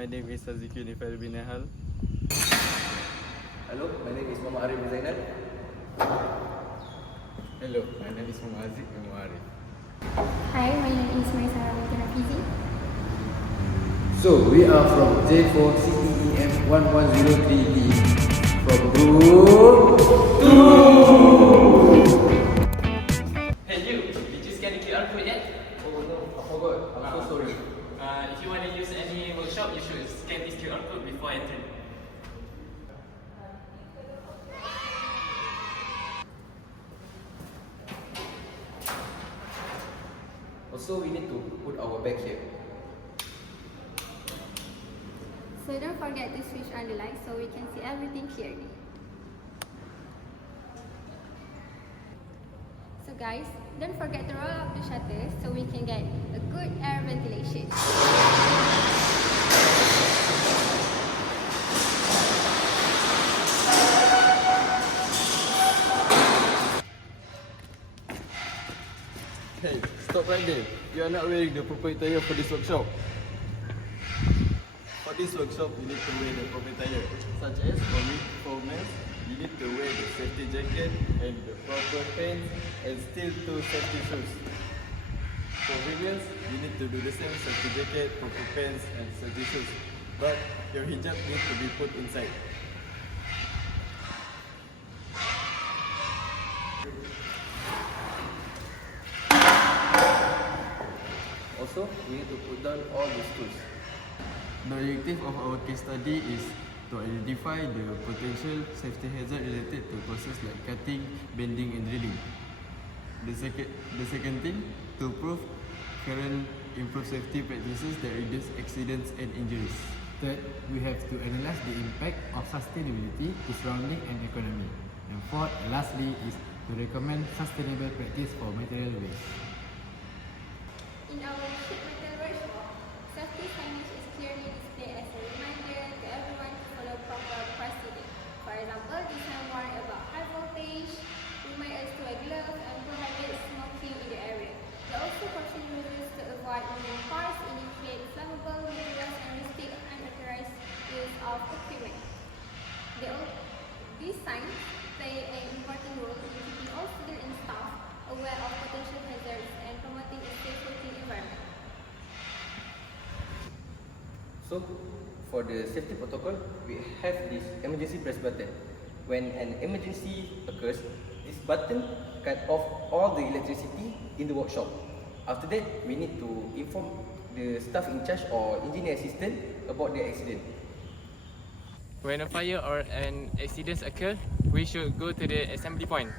my name is HAZIQUE NEHAL. Hello, my name is Muhammad ZAINAL. Hello, my name is MEM160. Hi, my name is MAISARAH with HAFIZI. So, we are from J4CEEM1103D from Group 2. Hey you, did you scan the QR code yet? Oh no, I forgot. I'm so sorry. If you want to use any workshop, you should scan this QR code before entering. Also, we need to put our bag here. So don't forget to switch on the light so we can see everything clearly. So guys, don't forget to roll up the shutters so we can get a good air ventilation. Hey, stop right there. You are not wearing the proper attire for this workshop. For this workshop, you need to wear the proper attire, such as for men, you need to wear the safety jacket and the proper pants and still 2 safety shoes. For females, you need to do the same safety jacket, proper pants and safety shoes. But your hijab needs to be put inside. Also, we need to put down all the tools. The objective of our case study is to identify the potential safety hazard related to processes like cutting, bending and drilling. The second thing, to prove current improved safety practices that reduce accidents and injuries. Third, we have to analyze the impact of sustainability to surrounding and economy. And fourth, lastly, is to recommend sustainable practice for material waste. In our sheet metal workshop, safety signage is clearly displayed as a reminder to everyone to follow proper procedure. For example, this sign warning about high voltage, remind us to wear gloves and prohibit smoking in the area. They also caution users to avoid moving parts, indicate flammable materials and restrict unauthorized use of equipment. These signs play an important role in keeping all students and staff aware of potential hazards and promoting a safe working environment. So, for the safety protocol, we have this emergency press button. When an emergency occurs, this button cut off all the electricity in the workshop. After that, we need to inform the staff in charge or engineer assistant about the accident. When a fire or an accident occurs, we should go to the assembly point.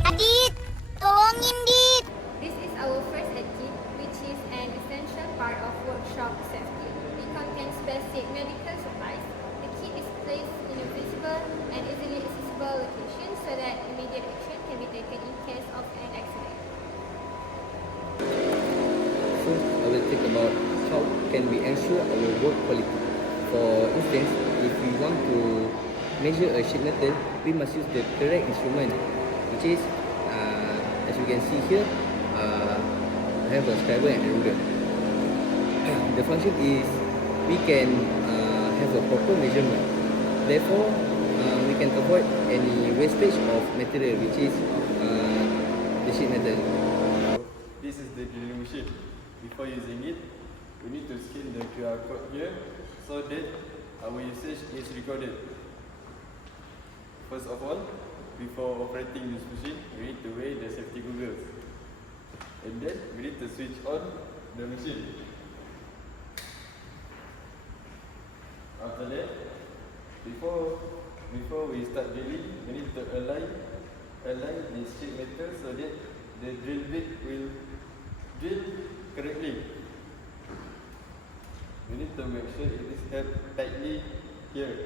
Adit, tolongin Dit. This is our first aid kit, which is an essential part of workshop safety. It contains basic medical supplies. The kit is placed in a visible and easily accessible location so that immediate action can be taken in case of an accident. First, I will think about how can we ensure our work quality. For instance, if we want to measure a sheet metal, we must use the correct instrument, which is, as you can see here, I have a scriber and a ruler. The function is we can have a proper measurement. Therefore, we can avoid any wastage of material, which is the sheet metal. This is the drilling machine. Before using it, we need to scan the QR code here so that our usage is recorded. First of all, before operating this machine, we need to wear the safety goggles. And then we need to switch on the machine. After that, before we start drilling, we need to align the sheet metal so that the drill bit will drill correctly. We need to make sure it is held tightly here.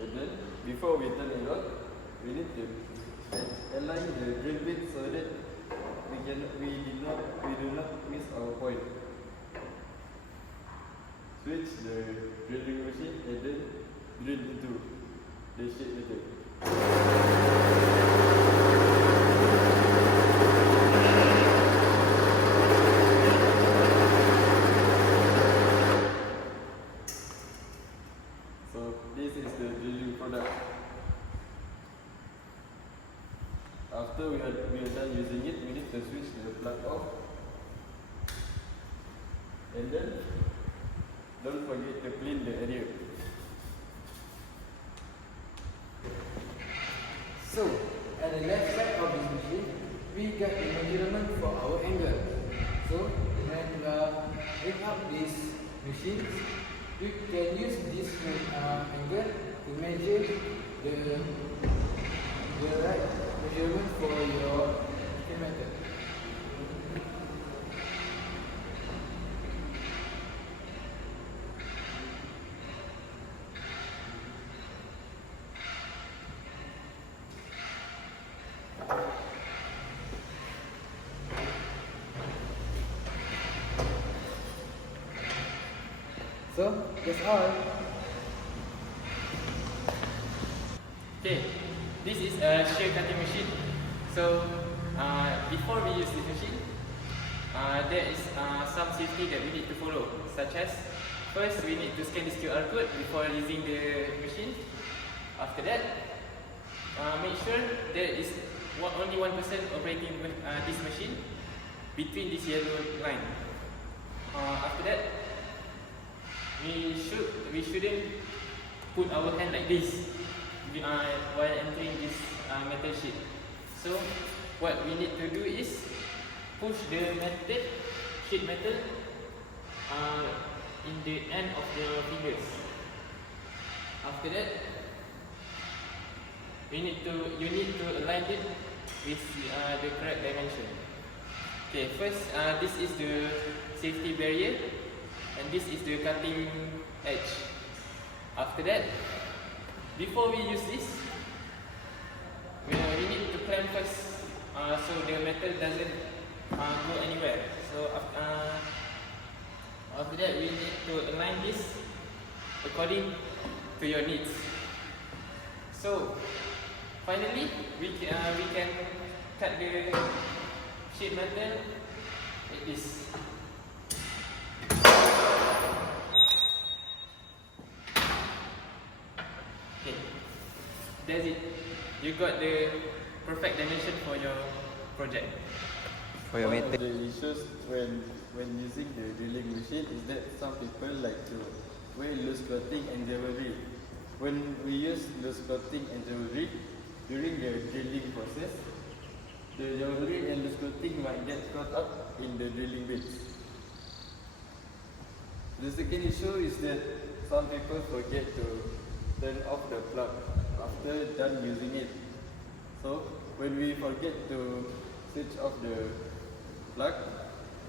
And then, before we turn it on, we need to align the drill bit so that we do not miss our point. Switch the drilling machine and then drill into the sheet metal. after we are done using it, we need to switch the plug off. And then don't forget to clean the area. So, at the left side of this machine, we got the measurement for our angle. So, when we bring up this machine, you can use this angle to measure the right measurement for your method. So, that's all. Okay, this is a shear cutting machine. So, before we use this machine, there is some safety that we need to follow, such as first we need to scan this QR code before using the machine. After that, make sure there is only one person operating this machine between this yellow line. After that, we shouldn't put our hand like this while entering this metal sheet. So what we need to do is push the sheet metal in the end of your fingers. After that, you need to align it with the correct dimension. Okay, first this is the safety barrier. And this is the cutting edge. After that, before we use this, we need to clamp first, so the metal doesn't go anywhere. So after that, we need to align this according to your needs. So finally, we can cut the sheet metal like this. That's it. You got the perfect dimension for your project. For your One of method. the issues when using the drilling machine is that some people like to wear loose clothing and jewelry. When we use loose clothing and jewelry during the drilling process, the jewelry and loose clothing might get caught up in the drilling bits. The second issue is that some people forget to turn off the plug after done using it. So when we forget to switch off the plug,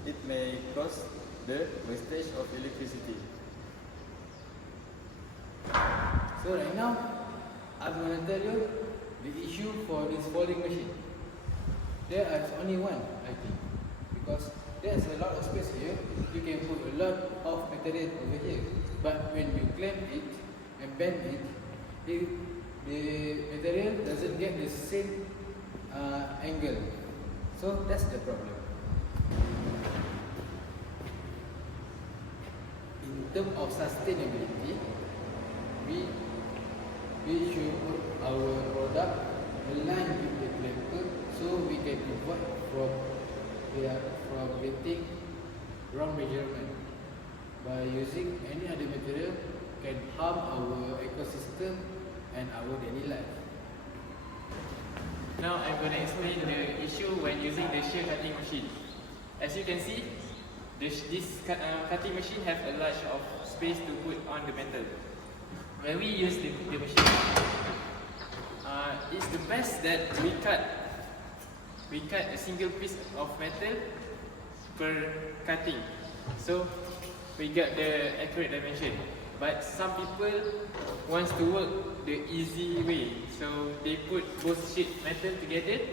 it may cause the wastage of electricity. So right now, I'm going to tell you the issue for this folding machine. There is only one, I think, because there's a lot of space here. You can put a lot of material over here. But when you clamp it and bend it, the material doesn't get the same angle. So that's the problem. In terms of sustainability, we should put our product aligned with the clamper so we can avoid from getting wrong measurement. By using any other material can harm our ecosystem and our daily life. Now I'm going to explain the issue when using the shear cutting machine. As you can see, this cutting machine have a large of space to put on the metal. When we use the machine, it's the best that we cut a single piece of metal per cutting. So we get the accurate dimension. But some people wants to work the easy way, so they put both sheet metal together,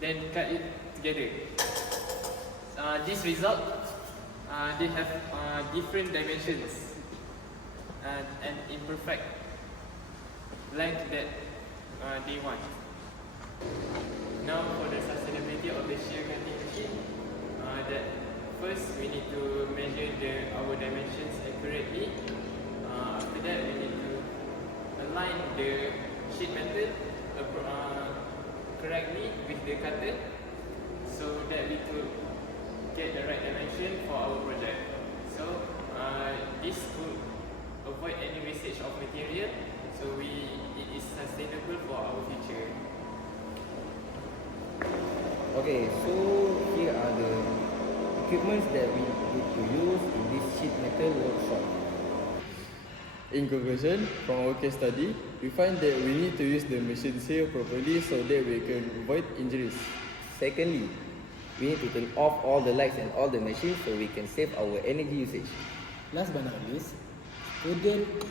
then cut it together. This result, they have different dimensions and imperfect length that they want. Now for the sustainability of the shear cutting machine, that first we need to measure our dimensions accurately. After that, we need to align the sheet metal correctly with the cutter so that we could get the right dimension for our project. So this could avoid any wastage of material, so it is sustainable for our future. Okay, so here are the equipments that we need to use in this sheet metal workshop. In conclusion, from our case study, we find that we need to use the machine here properly so that we can avoid injuries. Secondly, we need to turn off all the lights and all the machines so we can save our energy usage. Last but not least, students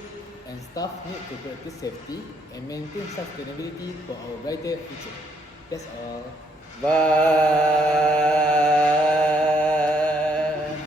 and staff need to practice safety and maintain sustainability for our brighter future. That's all. Bye!